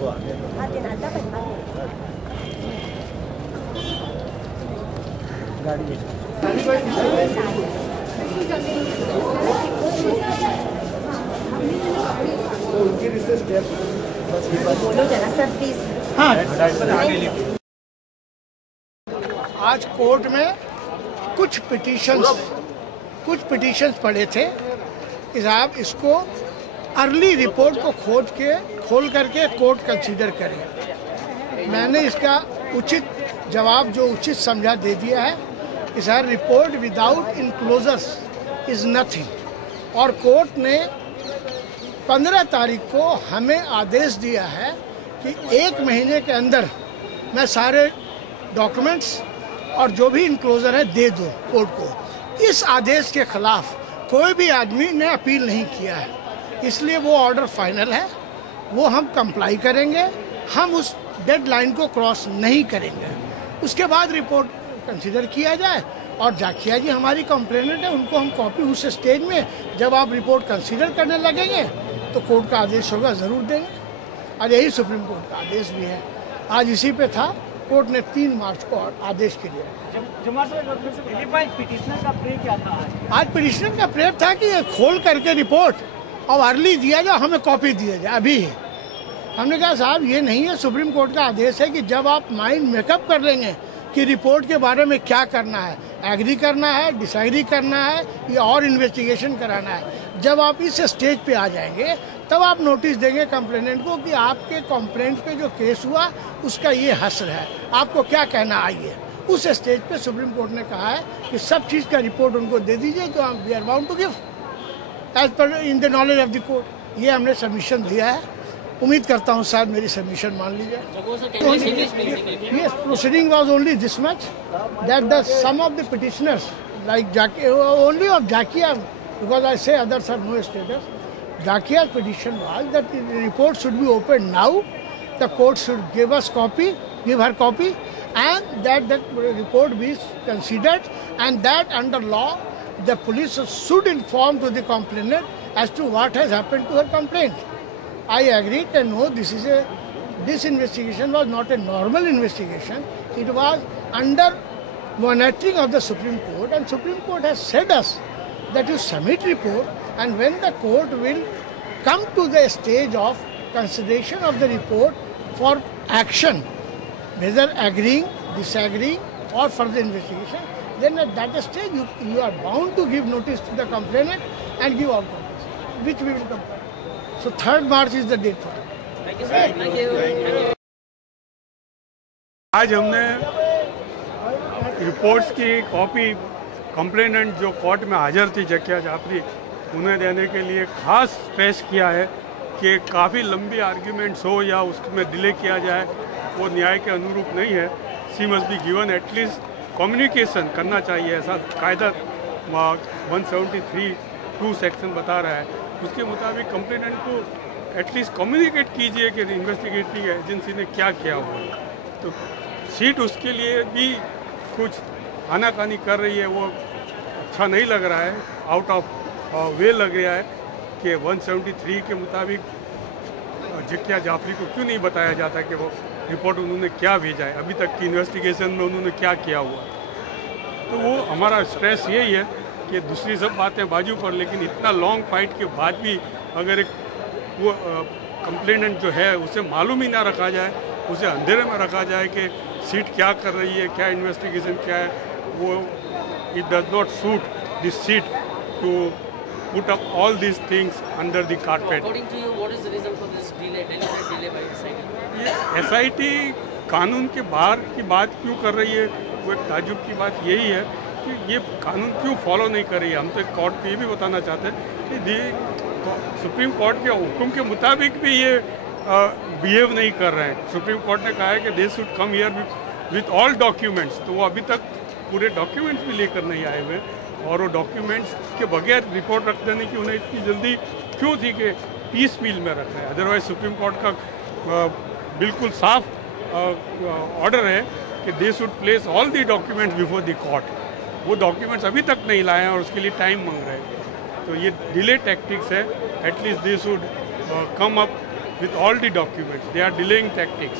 बोलो जरा sir please. हाँ, आज कोर्ट में कुछ पिटीशंस पड़े थे कि साहब इसको अर्ली रिपोर्ट को खोल करके कोर्ट कंसीडर करे। मैंने इसका उचित जवाब जो उचित समझा दे दिया है कि sir report without enclosures is nothing. और कोर्ट ने 15 तारीख को हमें आदेश दिया है कि 1 महीने के अंदर मैं सारे डॉक्यूमेंट्स और जो भी इनक्लोजर है दे दो कोर्ट को। इस आदेश के खिलाफ कोई भी आदमी ने अपील नहीं किया है, इसलिए वो ऑर्डर फाइनल है, वो हम कंप्लाई करेंगे। हम उस डेडलाइन को क्रॉस नहीं करेंगे। उसके बाद रिपोर्ट कंसीडर किया जाए। और जाकिया जी हमारी कंप्लेनेंट है, उनको हम कॉपी उस स्टेज में जब आप रिपोर्ट कंसीडर करने लगेंगे तो कोर्ट का आदेश होगा ज़रूर देंगे। और यही सुप्रीम कोर्ट का आदेश भी है। आज इसी पे था, कोर्ट ने 3 मार्च को आदेश के लिए। पिटिशनर का प्रे क्या था? आज पिटिशनर का प्रेयर था कि ये खोल करके रिपोर्ट और अर्ली दिया जाए, हमें कॉपी दिया जाए अभी। हमने कहा साहब ये नहीं है, सुप्रीम कोर्ट का आदेश है कि जब आप माइंड मेकअप कर लेंगे कि रिपोर्ट के बारे में क्या करना है, एग्री करना है, डिसएग्री करना है या और इन्वेस्टिगेशन कराना है, जब आप इस स्टेज पे आ जाएंगे तब आप नोटिस देंगे कंप्लेनेंट को कि आपके कंप्लेंट पे जो केस हुआ उसका ये हस्र है, आपको क्या कहना आइए। उस स्टेज पे सुप्रीम कोर्ट ने कहा है कि सब चीज़ का रिपोर्ट उनको दे दीजिए जो हम we are bound to give as per in the knowledge of the court. ये हमने सबमिशन दिया है। उम्मीद करता हूँ शायद मेरी सबमिशन मान लीजिए। Yes, proceeding was only this much, that some of the petitioners like only of Jakia, because I say others have no status. Jakia's petition was that the report should be opened now. The court should give her copy, and that report be considered, and that under law the police should inform to the complainant as to what has happened to her complaint. I agreed and no, this investigation was not a normal investigation. It was under monitoring of the Supreme Court, and Supreme Court has said us that you submit report, and when the court will come to the stage of consideration of the report for action, whether agreeing, disagreeing or further investigation, then at that stage you are bound to give notice to the complainant and give out notice, which we will comply. So 3rd March is the date for it. Thank you, sir. Thank you. आज हमने reports की copy complainant जो court में हाजिर थी जकिया जाफरी, उन्हें देने के लिए खास पेश किया है कि काफ़ी लंबी आर्ग्यूमेंट्स हो या उसमें डिले किया जाए, वो न्याय के अनुरूप नहीं है। She must be given at least communication करना चाहिए, ऐसा कायदा 173(2) सेक्शन बता रहा है। उसके मुताबिक कंप्लेनेंट को एटलीस्ट कम्युनिकेट कीजिए कि इन्वेस्टिगेटिंग एजेंसी ने क्या किया हुआ है। तो सीट उसके लिए भी कुछ आनाकानी कर रही है, वो अच्छा नहीं लग रहा है, आउट ऑफ वे लग रहा है कि 173 के मुताबिक जकिया जाफरी को क्यों नहीं बताया जाता कि वो रिपोर्ट उन्होंने क्या भेजा है, अभी तक की इन्वेस्टिगेशन में उन्होंने क्या किया हुआ। तो वो हमारा स्ट्रेस यही है कि दूसरी सब बातें बाजू पर, लेकिन इतना लॉन्ग फाइट के बाद भी अगर एक वो कंप्लेनेंट जो है उसे मालूम ही ना रखा जाए, उसे अंधेरे में रखा जाए कि सीट क्या कर रही है, क्या इन्वेस्टिगेशन क्या है, वो it does not suit this seat to put up all these things under the carpet. SIT कानून के बाहर की बात क्यों कर रही है, वो एक ताजुब की बात यही है कि ये कानून क्यों फॉलो नहीं कर रही है। हम तो कोर्ट को ये भी बताना चाहते हैं कि सुप्रीम कोर्ट के हुक्म के मुताबिक भी ये बिहेव नहीं कर रहे हैं। सुप्रीम कोर्ट ने कहा है कि they should come here with all documents, तो वो अभी तक पूरे डॉक्यूमेंट्स भी लेकर नहीं आए हुए, और वो डॉक्यूमेंट्स के बगैर रिपोर्ट रख देने की उन्हें इतनी जल्दी क्यों थी कि पीस मील में रख रहे हैं। अदरवाइज सुप्रीम कोर्ट का बिल्कुल साफ ऑर्डर है कि they should place all the documents before the court. वो डॉक्यूमेंट्स अभी तक नहीं लाए हैं और उसके लिए टाइम मांग रहे हैं। तो ये डिले टैक्टिक्स है। At least they should come up with all the documents. They are delaying tactics.